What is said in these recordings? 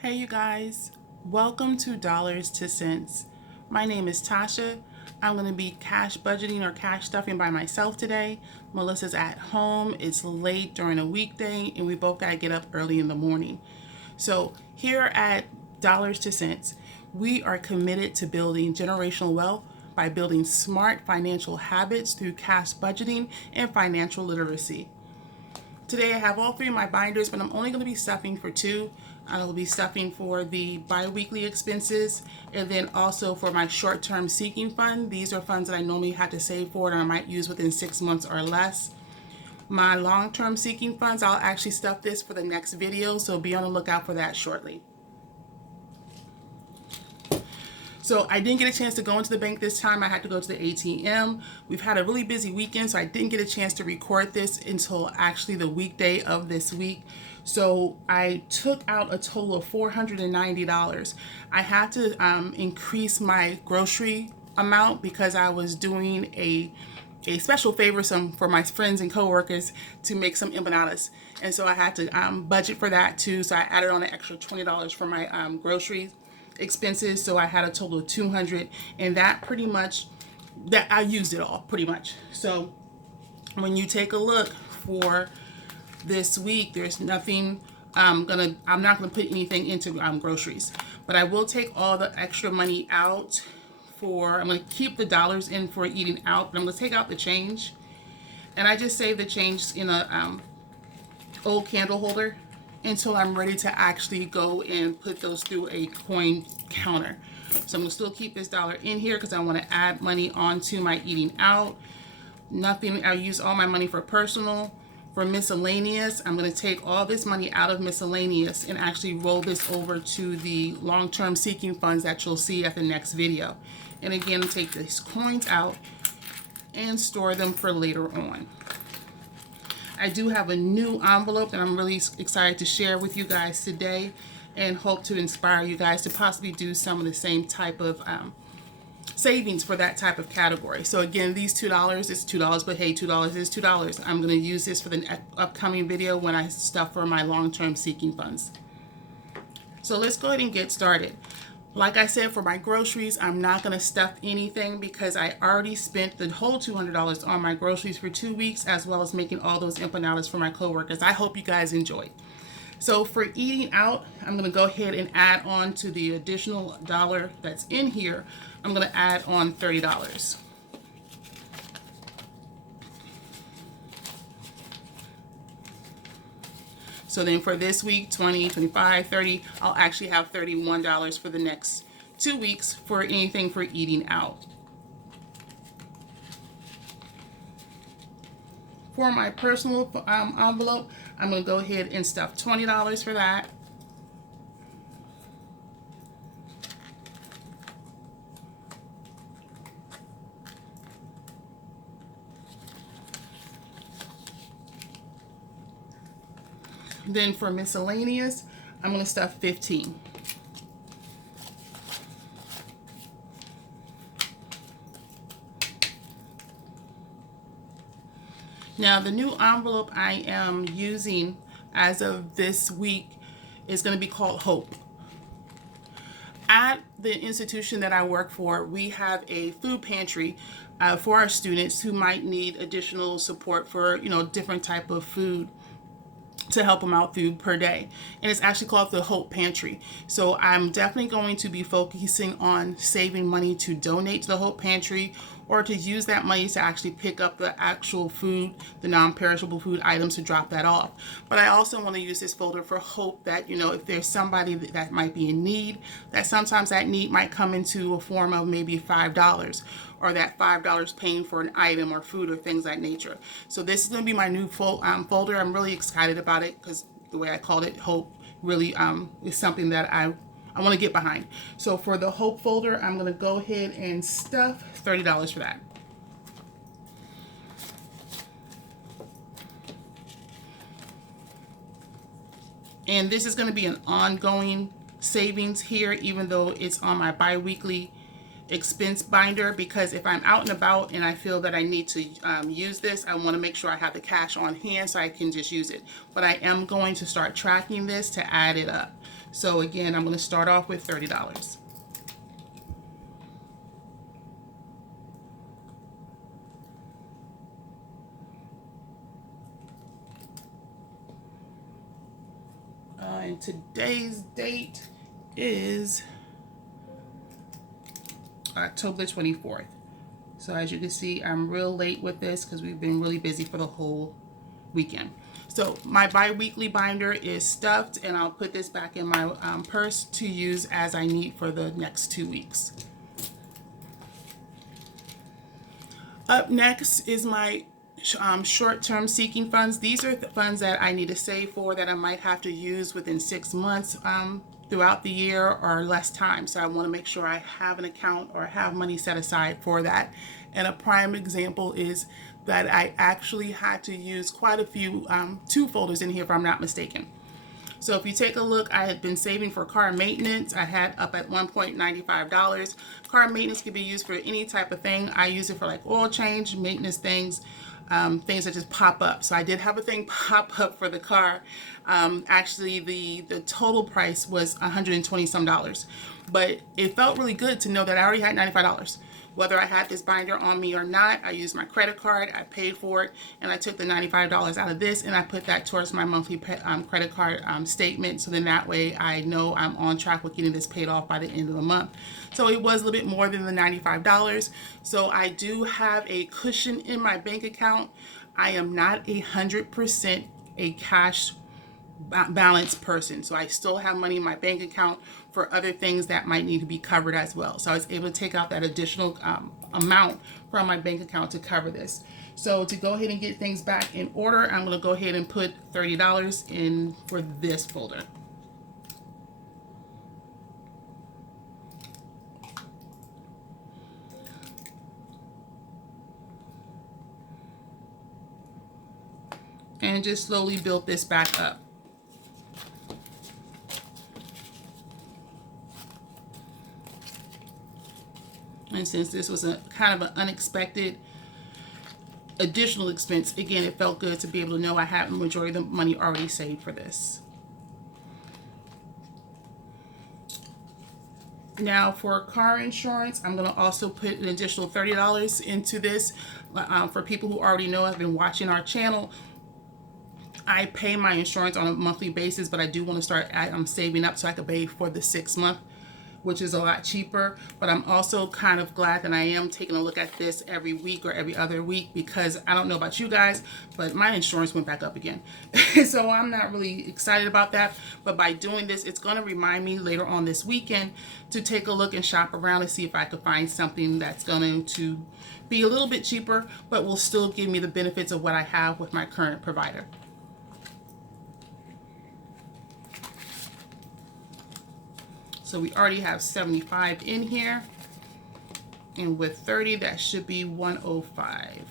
Hey you guys, welcome to Dollars to Cents. My name is Tasha. I'm going to be cash budgeting or cash stuffing by myself today. Melissa's at home. It's late during a weekday and we both got to get up early in the morning. So here at Dollars to Cents, we are committed to building generational wealth by building smart financial habits through cash budgeting and financial literacy. Today I have all three of my binders, but I'm only going to be stuffing for two. I will be stuffing for the bi-weekly expenses and then also for my short-term seeking fund. These are funds that I normally had to save for and I might use within 6 months or less. My long-term seeking funds, I'll actually stuff this for the next video, so be on the lookout for that shortly. So I didn't get a chance to go into the bank this time. I had to go to the ATM. We've had a really busy weekend, so I didn't get a chance to record this until actually the weekday of this week. So I took out a total of $490. I had to increase my grocery amount because I was doing a special favor for my friends and coworkers to make some empanadas. And so I had to budget for that too. So I added on an extra $20 for my groceries expenses, so I had a total of $200, and that pretty much that I used it all pretty much. So when you take a look for this week, there's nothing I'm not gonna put anything into groceries, but I will take all the extra money out for, I'm gonna keep the dollars in for eating out, but I'm gonna take out the change, and I just save the change in a old candle holder until I'm ready to actually go and put those through a coin counter. So I'm gonna still keep this dollar in here because I want to add money onto my eating out. Nothing, I use all my money for personal. For miscellaneous, I'm going to take all this money out of miscellaneous and actually roll this over to the long-term seeking funds that you'll see at the next video. And again, take these coins out and store them for later on. I do have a new envelope that I'm really excited to share with you guys today and hope to inspire you guys to possibly do some of the same type of savings for that type of category. So again, these $2 is $2, but hey, $2 is $2. I'm going to use this for the upcoming video when I stuff for my long-term seeking funds. So let's go ahead and get started. Like I said, for my groceries, I'm not going to stuff anything because I already spent the whole $200 on my groceries for 2 weeks, as well as making all those empanadas for my coworkers. I hope you guys enjoy. So for eating out, I'm going to go ahead and add on to the additional dollar that's in here. I'm going to add on $30. So then for this week, 20, 25, 30, I'll actually have $31 for the next 2 weeks for anything for eating out. For my personal envelope, I'm going to go ahead and stuff $20 for that. Then for miscellaneous, I'm going to stuff 15. Now the new envelope I am using as of this week is going to be called Hope. At the institution that I work for, we have a food pantry for our students who might need additional support for, different type of food to help them out through per day. And it's actually called the Hope Pantry. So I'm definitely going to be focusing on saving money to donate to the Hope Pantry, or to use that money to actually pick up the actual food, the non-perishable food items, to drop that off. But I also want to use this folder for hope that, if there's somebody that might be in need, that sometimes that need might come into a form of maybe $5, or that $5 paying for an item or food or things of that nature. So this is going to be my new folder. I'm really excited about it because the way I called it, Hope, really is something that I want to get behind. So for the Hope folder, I'm going to go ahead and stuff $30 for that. And this is going to be an ongoing savings here, even though it's on my bi-weekly expense binder, because if I'm out and about and I feel that I need to use this, I want to make sure I have the cash on hand so I can just use it. But I am going to start tracking this to add it up. So again, I'm going to start off with $30. And today's date is October 24th. So as you can see, I'm real late with this because we've been really busy for the whole weekend. So my bi-weekly binder is stuffed, and I'll put this back in my purse to use as I need for the next 2 weeks. Up next is my short-term seeking funds. These are the funds that I need to save for that I might have to use within 6 months throughout the year or less time. So I want to make sure I have an account or have money set aside for that. And a prime example is that I actually had to use quite a few, 2 folders in here if I'm not mistaken. So if you take a look, I had been saving for car maintenance. I had up at one point $95. Car maintenance can be used for any type of thing. I use it for like oil change, maintenance things, things that just pop up. So I did have a thing pop up for the car. Actually, the total price was $120 some, but it felt really good to know that I already had $95. Whether I had this binder on me or not, I used my credit card, I paid for it, and I took the $95 out of this and I put that towards my monthly credit card statement. So then that way I know I'm on track with getting this paid off by the end of the month. So it was a little bit more than the $95. So I do have a cushion in my bank account. I am not 100% a cash balance person, so I still have money in my bank account for other things that might need to be covered as well. So I was able to take out that additional amount from my bank account to cover this. So to go ahead and get things back in order, I'm going to go ahead and put $30 in for this folder. And just slowly build this back up. And since this was a kind of an unexpected additional expense, again, it felt good to be able to know I had the majority of the money already saved for this. Now for car insurance, I'm going to also put an additional $30 into this. For people who already know, I've been watching our channel, I pay my insurance on a monthly basis, but I do want to start saving up so I can pay for the 6 month, which is a lot cheaper. But I'm also kind of glad that I am taking a look at this every week or every other week, because I don't know about you guys, but my insurance went back up again. So I'm not really excited about that. But by doing this, it's going to remind me later on this weekend to take a look and shop around and see if I could find something that's going to be a little bit cheaper, but will still give me the benefits of what I have with my current provider. So we already have 75 in here, and with 30, that should be 105.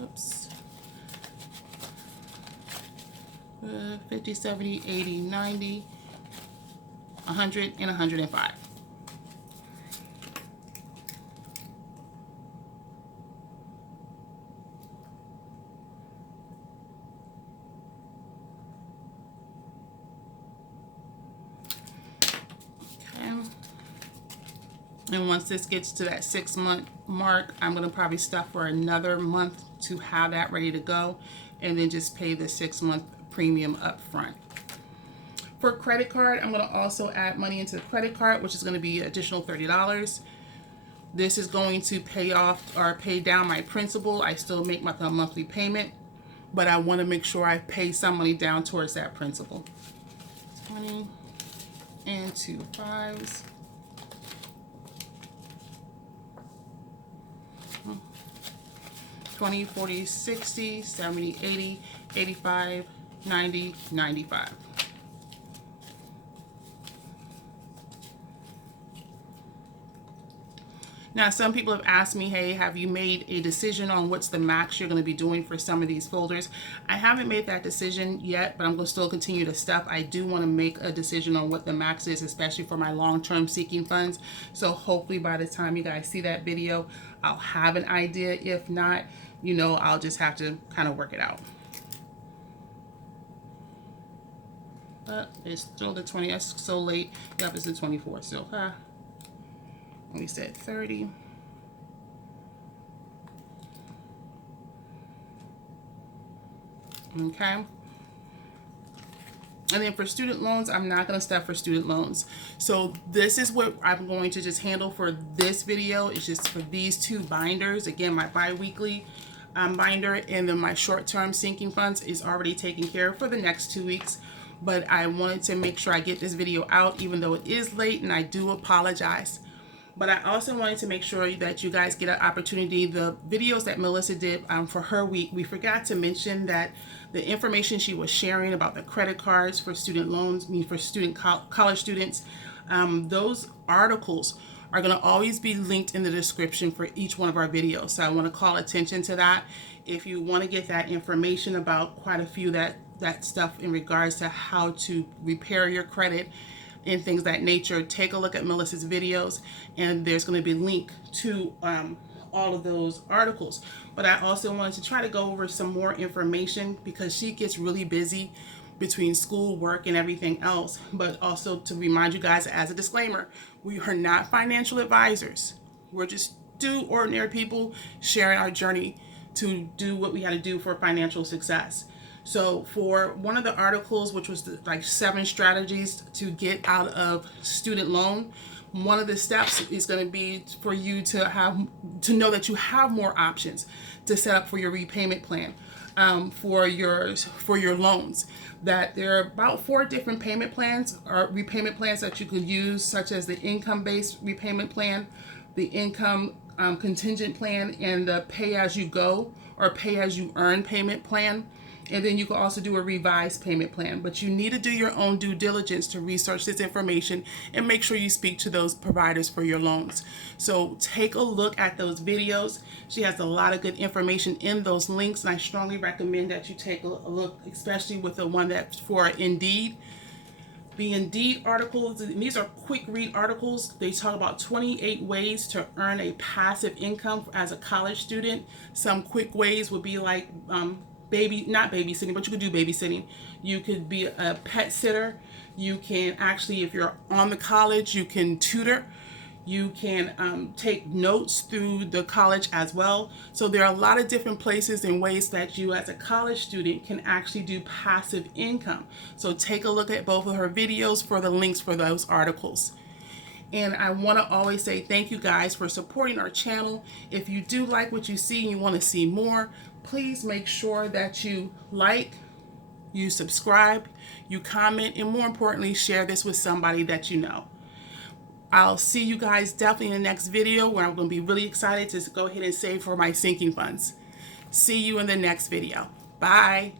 Oops. 50, 70, 80, 90, 100, and 105. And once this gets to that 6 month mark, I'm going to probably stuff for another month to have that ready to go, and then just pay the 6 month premium up front. For credit card, I'm going to also add money into the credit card, which is going to be additional $30. This is going to pay off or pay down my principal. I still make my monthly payment, but I want to make sure I pay some money down towards that principal. 20 and 2 5s. 20, 40, 60, 70, 80, 85, 90, 95. Now, some people have asked me, hey, have you made a decision on what's the max you're going to be doing for some of these folders? I haven't made that decision yet, but I'm going to still continue to stuff. I do want to make a decision on what the max is, especially for my long-term seeking funds. So hopefully by the time you guys see that video, I'll have an idea. If not, you know, I'll just have to kind of work it out. It's still the 20th. That's so late. Yep, it's the 24th. So, we said 30. Okay. And then for student loans, I'm not going to step for student loans. So this is what I'm going to just handle for this video. It's just for these two binders. Again, my bi-weekly binder and then my short-term sinking funds is already taken care of for the next 2 weeks. But I wanted to make sure I get this video out, even though it is late, and I do apologize. But I also wanted to make sure that you guys get an opportunity. The videos that Melissa did for her week, we forgot to mention that the information she was sharing about the credit cards for student loans, for student college students, those articles are going to always be linked in the description for each one of our videos. So I want to call attention to that. If you want to get that information about quite a few that stuff in regards to how to repair your credit and things of that nature, take a look at Melissa's videos, and there's going to be a link to all of those articles. But I also wanted to try to go over some more information because she gets really busy between school, work, and everything else. But also to remind you guys, as a disclaimer, we are not financial advisors. We're just two ordinary people sharing our journey to do what we had to do for financial success. So for one of the articles, which was like 7 strategies to get out of student loan, one of the steps is going to be for you to know that you have more options to set up for your repayment plan for your loans. That there are about 4 different payment plans or repayment plans that you could use, such as the income-based repayment plan, the income contingent plan, and the pay-as-you-go or pay-as-you-earn payment plan. And then you can also do a revised payment plan. But you need to do your own due diligence to research this information and make sure you speak to those providers for your loans. So take a look at those videos. She has a lot of good information in those links, and I strongly recommend that you take a look, especially with the one that's for Indeed. The Indeed articles, these are quick read articles. They talk about 28 ways to earn a passive income as a college student. Some quick ways would be like not babysitting, but you could do babysitting. You could be a pet sitter. You can actually, if you're on the college, you can tutor. You can take notes through the college as well. So there are a lot of different places and ways that you as a college student can actually do passive income. So take a look at both of her videos for the links for those articles. And I want to always say thank you guys for supporting our channel. If you do like what you see and you want to see more, please make sure that you like, you subscribe, you comment, and more importantly, share this with somebody that you know. I'll see you guys definitely in the next video where I'm going to be really excited to go ahead and save for my sinking funds. See you in the next video. Bye.